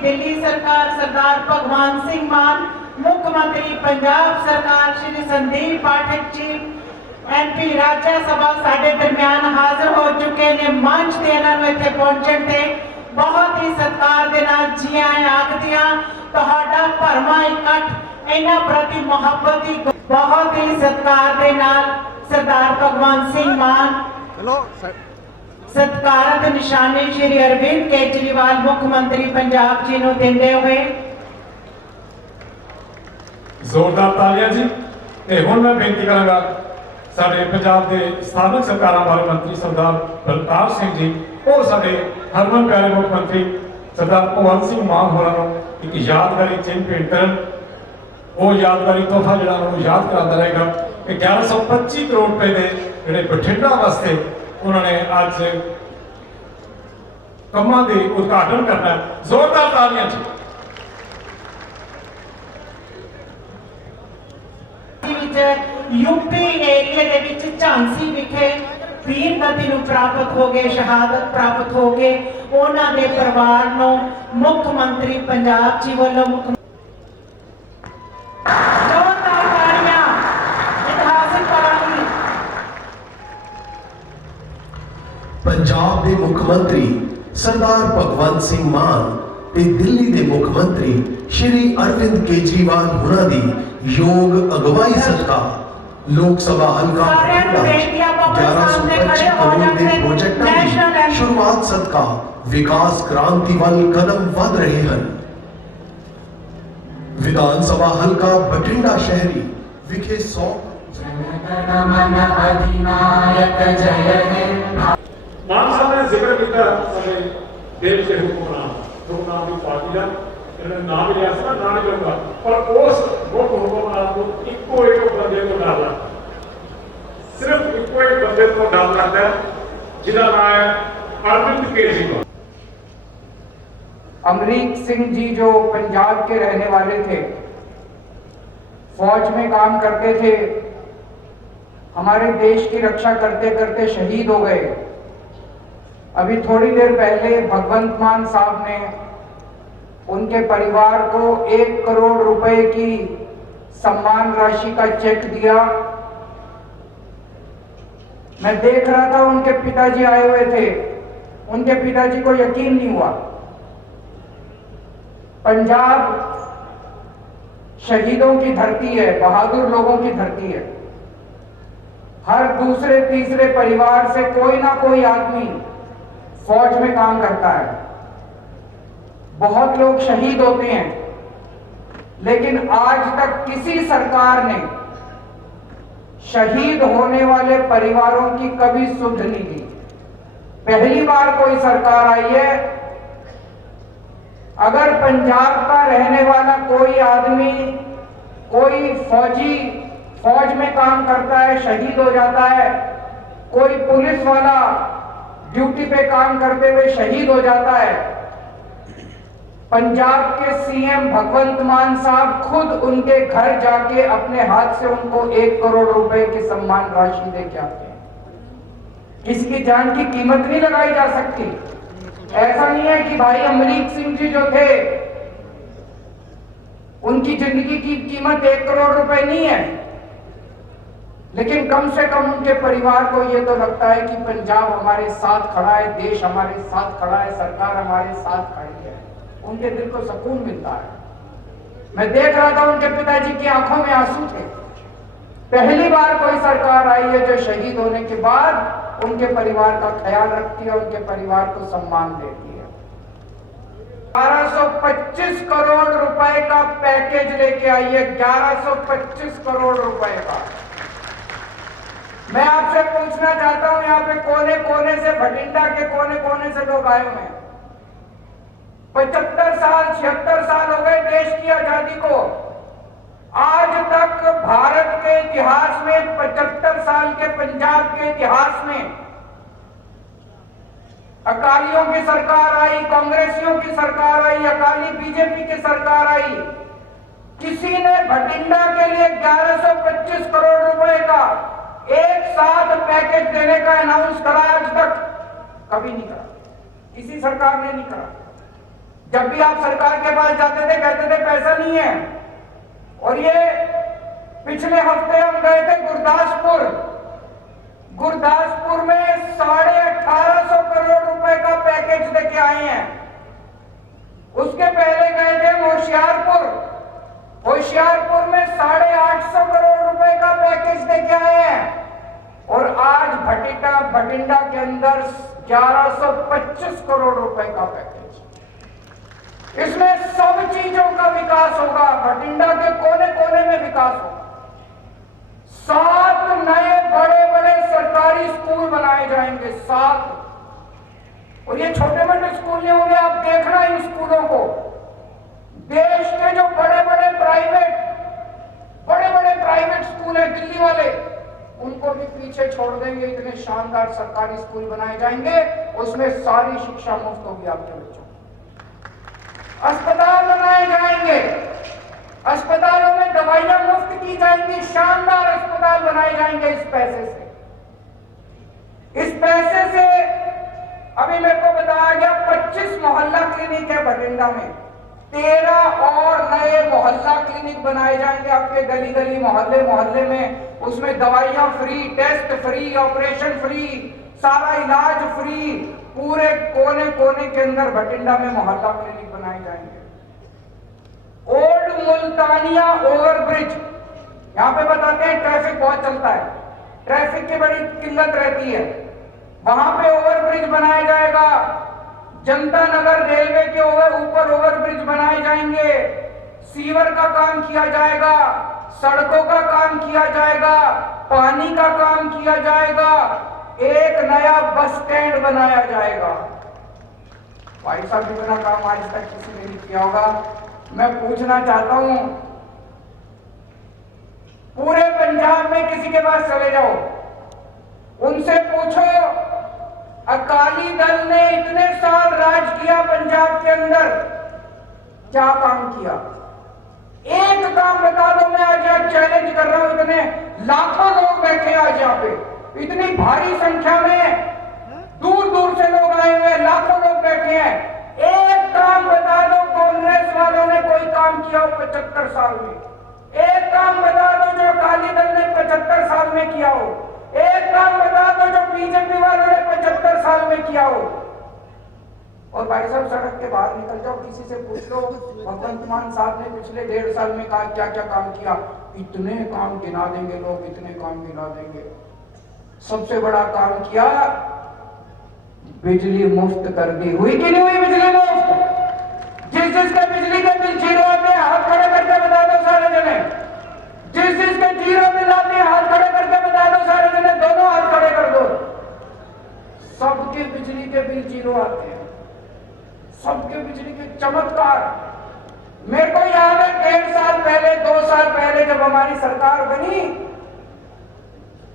दिल्ली सरकार सरदार भगवंत सिंह मान, मुख्यमंत्री पंजाब सरकार श्री संदीप पाठक जी, एमपी राज्य सभा साडे दरमियान हाजिर हो चुके ने। मंच ते इन्हां नूं इत्थे पहुंचण ते बहुत ही सत्कार दे नाल जी आए आखदियां। तुहाडा भरवां इकट्ठ इन्हां प्रति मुहब्बत की बहुत ही सत्कार दे नाल सरदार भगवंत सिंह मान सत्कारत निशानी श्री अरविंद केजरीवाल मुख्यमंत्री पंजाब जी नूं दिंदे हुए जोरदार तालियां जी। ते हुण मैं बेनती करांगा साडे पंजाब के स्थानक सरकारां बारे मंत्री सरदार बलकार सिंह जी और साडे हरमन प्यारे मुख्यमंत्री सरदार भगवंत सिंह मान होरां नूं एक यादगारी चिन्ह भेंट करन। वो यादगारी तोहफा जिहड़ा उन्होंने याद कराता रहेगा कि 1125 करोड़ रुपए के जिहड़े बठिंडा वास्ते उन्होंने आज कमां दे उद्घाटन करना। जोरदार तालियां जी। यूपी एरिया दे विच झांसी विखे वीर गति नूं प्राप्त हो गए, शहादत प्राप्त हो गए। उन्हां दे परिवार नूं मुख्यमंत्री पंजाब जी वालों पंजाब के मुख्यमंत्री सरदार भगवंत सिंह मान ते दिल्ली के मुख्यमंत्री श्री अरविंद केजरीवाल होना दी योग अगवाई सदका लोक सभा हल्का 1125 करोड़ के प्रोजेक्टां की शुरुआत सदका विकास क्रांति वाल कदम वध रहे हैं। विधानसभा हल्का बठिंडा शहरी विखे 100 मान साहब ने जिक्र किया साडे देश के हुक्मरान की पार्टी का इन्होंने नाम लिया था ना नहीं लूंगा, पर उस मुख्य हुक्मरान को इको एक बंदे को डाल रहा, सिर्फ इको एक बंदे को डाल रहा है जिसका नाम है अरविंद केजरीवाल। अमरीक सिंह जी जो पंजाब के रहने वाले थे, फौज में काम करते थे, हमारे देश की रक्षा करते करते शहीद हो गए। अभी थोड़ी देर पहले भगवंत मान साहब ने उनके परिवार को 1 करोड़ रुपए की सम्मान राशि का चेक दिया। मैं देख रहा था, उनके पिताजी आए हुए थे, उनके पिताजी को यकीन नहीं हुआ। पंजाब शहीदों की धरती है, बहादुर लोगों की धरती है। हर दूसरे तीसरे परिवार से कोई ना कोई आदमी फौज में काम करता है, बहुत लोग शहीद होते हैं, लेकिन आज तक किसी सरकार ने शहीद होने वाले परिवारों की कभी सुध नहीं ली। पहली बार कोई सरकार आई है। अगर पंजाब का रहने वाला कोई आदमी, कोई फौजी फौज में काम करता है, शहीद हो जाता है, कोई पुलिस वाला ड्यूटी पे काम करते हुए शहीद हो जाता है, पंजाब के सीएम भगवंत मान साहब खुद उनके घर जाके अपने हाथ से उनको 1 करोड़ रुपए की सम्मान राशि दे के आते हैं। किसी की जान की कीमत नहीं लगाई जा सकती। ऐसा नहीं है कि भाई अमरीक सिंह जी जो थे उनकी जिंदगी की कीमत 1 करोड़ रुपए नहीं है, लेकिन कम से कम उनके परिवार को यह तो लगता है कि पंजाब हमारे साथ खड़ा है, देश हमारे साथ खड़ा है, सरकार हमारे साथ खड़ी है। उनके दिल को सुकून मिलता है। मैं देख रहा था, उनके पिताजी की आंखों में आंसू थे। पहली बार कोई सरकार आई है जो शहीद होने के बाद उनके परिवार का ख्याल रखती है, उनके परिवार को सम्मान देती है। 1125 करोड़ रुपए का पैकेज लेके आई है, 1125 करोड़ रुपए का। मैं आपसे पूछना चाहता हूं, यहाँ पे कोने कोने से, भटिंडा के कोने कोने से लोग आए हुए हैं। 75 साल 76 साल हो गए देश की आजादी को। आज तक भारत के इतिहास में, 75 साल के पंजाब के इतिहास में, अकालियों की सरकार आई, कांग्रेसियों की सरकार आई, अकाली बीजेपी की सरकार आई, किसी ने भटिंडा के लिए 1125 करोड़ रुपए का एक साथ पैकेज देने का अनाउंस करा? आज तक कभी नहीं करा, किसी सरकार ने नहीं करा। जब भी आप सरकार के पास जाते थे कहते थे पैसा नहीं है। और ये पिछले हफ्ते हम गए थे गुरदासपुर। गुरदासपुर में 1850 करोड़ रुपए का पैकेज देके आए हैं। उसके पहले गए थे होशियारपुर। होशियारपुर में 850 करोड़ रुपए का पैकेज देके आए हैं। और आज भटिंडा के अंदर 1125 करोड़ रुपए का पैकेज। इसमें सब चीजों का विकास होगा, भटिंडा के कोने कोने में विकास होगा। 7 नए बड़े बड़े सरकारी स्कूल बनाए जाएंगे, 7। और ये छोटे मोटे स्कूल नहीं होंगे, आप देखना इन स्कूलों को। देश के जो बड़े बड़े प्राइवेट स्कूल हैं दिल्ली वाले, उनको भी पीछे छोड़ देंगे। इतने शानदार सरकारी स्कूल बनाए जाएंगे, उसमें सारी शिक्षा मुफ्त होगी आपके बच्चों को। अस्पताल बनाए जाएंगे, अस्पतालों में दवाइयां मुफ्त की जाएंगी, शानदार अस्पताल बनाए जाएंगे इस पैसे से। इस पैसे से अभी मेरे को बताया गया 25 मोहल्ला क्लिनिक है भटिंडा में, 13 और नए मोहल्ला क्लिनिक बनाए जाएंगे आपके गली गली मोहल्ले मोहल्ले में। उसमें दवाइयां free, test free, operation free, सारा इलाज फ्री। पूरे कोने कोने के अंदर भटिंडा में मोहल्ला क्लिनिक बनाए जाएंगे। ओल्ड मुल्तानिया ओवरब्रिज, यहां पे बताते हैं ट्रैफिक बहुत चलता है, ट्रैफिक की बड़ी किल्लत रहती है, वहां पे ओवरब्रिज बनाया जाएगा। जनता नगर रेलवे के ऊपर ओवरब्रिज बनाए जाएंगे। सीवर का काम किया जाएगा, सड़कों का काम किया जाएगा, पानी का काम किया जाएगा, एक नया बस स्टैंड बनाया जाएगा। भाई साहब, इतना काम आज तक किसी ने नहीं किया होगा। मैं पूछना चाहता हूं, पूरे पंजाब में किसी के पास चले जाओ, उनसे पूछो अकाली दल ने इतने साल राज किया पंजाब के अंदर, क्या काम किया? एक काम बता दो। मैं आज यहाँ चैलेंज कर रहा हूं, इतने लाखों लोग बैठे आज यहाँ पे, इतनी भारी संख्या में, दूर दूर से लोग आए हुए, लाखों लोग बैठे हैं। एक काम बता दो कांग्रेस वालों ने कोई काम किया हो 75 साल में। एक काम बता दो जो अकाली दल ने 75 साल में किया हो। एक काम बता दो जो बीजेपी वालों ने 75 साल में किया हो। और भाई साहब, सड़क के बाहर निकल जाओ, किसी से पूछ लो भगवंत मान साहब ने पिछले 1.5 साल में क्या क्या काम किया, इतने काम गिना देंगे लोग, इतने काम गिना देंगे। सबसे बड़ा काम किया, बिजली मुफ्त कर दी। हुई कि नहीं हुई बिजली मुफ्त? जिसके बिजली के बिल जीरो आते हैं हाथ खड़े करके बता दो सारे जने। जिसके जीरो बिल आते हैं हाथ खड़े करके बता दो सारे जने, दोनों हाथ खड़े कर दो। सबके बिजली के बिल जीरो आते हैं, सबके बिजली के चमत्कार। मेरे को याद है 1.5 साल पहले, 2 साल पहले जब हमारी सरकार बनी,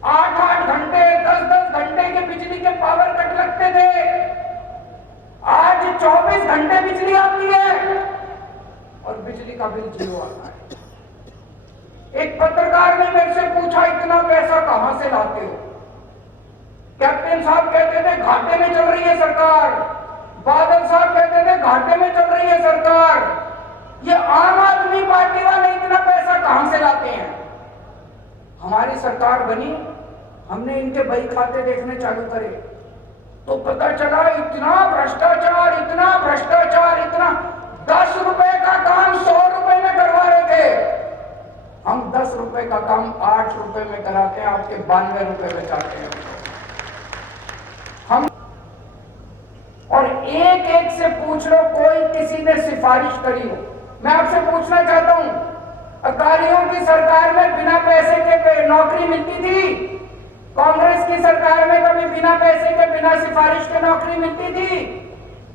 8-8 घंटे, 10-10 घंटे के बिजली के पावर कट लगते थे। आज 24 घंटे बिजली आती है और बिजली का बिल जीरो आता है। एक पत्रकार ने मेरे से पूछा, इतना पैसा कहां से लाते हो? कैप्टन साहब कहते थे घाटे में चल रही है सरकार, बादल साहब कहते थे घाटे में चल रही है सरकार। ये आम आदमी पार्टी वाले इतना पैसा कहां से लाते हैं? हमारी सरकार बनी, हमने इनके बही खाते देखने चालू करे तो पता चला इतना भ्रष्टाचार, इतना भ्रष्टाचार, इतना। 10 रुपए का काम 100 रुपए में करवा रहे थे, हम 10 रुपए का काम 8 रुपए में कराते हैं, आपके 92 रुपए में जाते हैं हम। और एक एक से पूछ लो, कोई किसी ने सिफारिश करी हो? मैं आपसे पूछना चाहता हूं, अकालियों की सरकार में बिना पैसे के नौकरी मिलती थी? कांग्रेस की सरकार में कभी बिना पैसे के, बिना सिफारिश के नौकरी मिलती थी?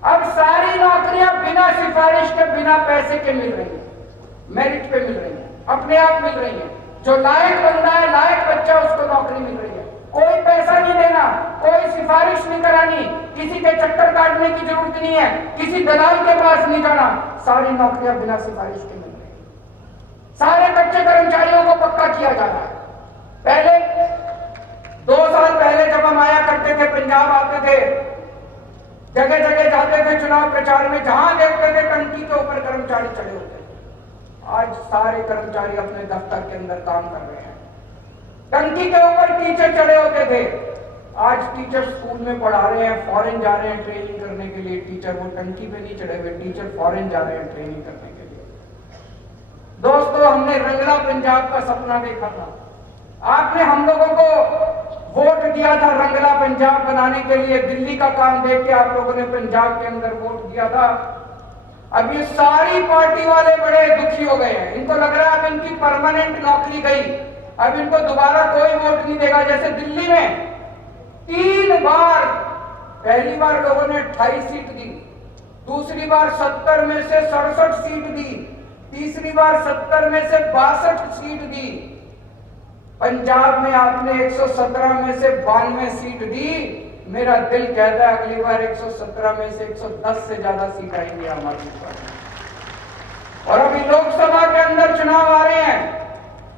अब सारी नौकरियां बिना सिफारिश के, बिना पैसे के मिल रही हैं, मेरिट पे मिल रही हैं, अपने आप मिल रही हैं। जो लायक बंदा है, लायक बच्चा, उसको नौकरी मिल रही है। कोई पैसा नहीं देना, कोई सिफारिश नहीं करानी, किसी के चक्कर काटने की जरूरत नहीं है, किसी दलाल के पास नहीं जाना, सारी नौकरियां बिना सिफारिश के मिल रही है। सारे कच्चे कर्मचारियों को पक्का किया जा रहा है। पहले 2 साल पहले जब हम आया करते थे, पंजाब आते थे, जगह जगह जाते थे चुनाव प्रचार में, जहां देखते थे टंकी के ऊपर कर्मचारी चढ़े होते थे। आज सारे कर्मचारी अपने दफ्तर के अंदर काम कर रहे हैं। टंकी के ऊपर टीचर चढ़े होते थे, आज टीचर स्कूल में पढ़ा रहे हैं, फॉरेन जा रहे हैं ट्रेनिंग करने के लिए। टीचर वो टंकी पे नहीं चढ़े हुए, टीचर फॉरेन जा रहे हैं ट्रेनिंग करने के लिए। दोस्तों, हमने रंगला पंजाब का सपना देखा था। आपने हम लोगों को वोट दिया था रंगला पंजाब बनाने के लिए। दिल्ली का काम देख के आप लोगों ने पंजाब के अंदर वोट दिया था। अब ये सारी पार्टी वाले बड़े दुखी हो गए हैं। इनको लग रहा है अब इनकी परमानेंट नौकरी गई, अब इनको दोबारा कोई वोट नहीं देगा। जैसे दिल्ली में 3 बार, पहली बार लोगों ने 28 सीट दी, दूसरी बार 70 में से 67 सीट दी, तीसरी बार 70 में से 62 सीट दी। पंजाब में आपने 117 में से 92 सीट दी। मेरा दिल कहता है अगली बार 117 में से 110 से ज्यादा सीट आएंगी आम आदमी पार्टी। और अभी लोकसभा के अंदर चुनाव आ रहे हैं,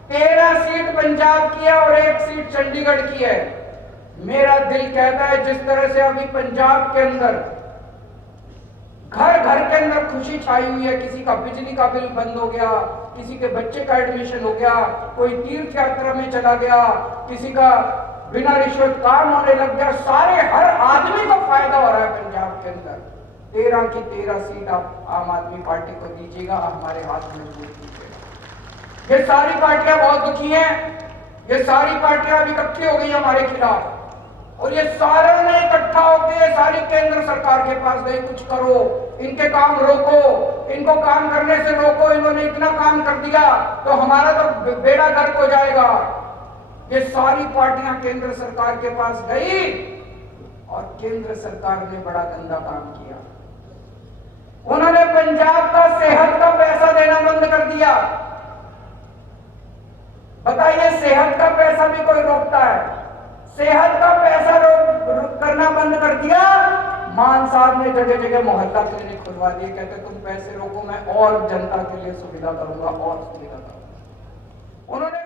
13 सीट पंजाब की है और 1 सीट चंडीगढ़ की है। मेरा दिल कहता है जिस तरह से अभी पंजाब के अंदर घर घर के अंदर खुशी छाई हुई है, किसी का बिजली का बिल बंद हो गया, किसी के बच्चे का एडमिशन हो गया, कोई तीर्थ यात्रा में चला गया, किसी का बिना रिश्वत काम होने लग गया, सारे हर आदमी को फायदा हो रहा है पंजाब के अंदर। 13 की 13 सीट आप आम आदमी पार्टी को दीजिएगा, हमारे हाथ मजबूत कीजिएगा। ये सारी पार्टियां बहुत दुखी हैं, ये सारी पार्टियां अभी इकट्ठी हो गई हमारे खिलाफ, और ये सारे ने इकट्ठा होकर सारी केंद्र सरकार के पास गई, कुछ करो, इनके काम रोको, इनको काम करने से रोको, इन्होंने इतना काम कर दिया तो हमारा तो बेड़ा गर्क हो जाएगा। ये सारी पार्टियां केंद्र सरकार के पास गई और केंद्र सरकार ने बड़ा गंदा काम किया। उन्होंने पंजाब का सेहत का पैसा देना बंद कर दिया। बताइए, सेहत का पैसा भी कोई रोकता है? सेहत का पैसा करना बंद कर दिया। मान साहब ने जगह जगह मोहल्ला क्लिनिक खुलवा दिए, कहते तुम पैसे रोको, मैं और जनता के लिए सुविधा करूंगा और सुविधा करूंगा। उन्होंने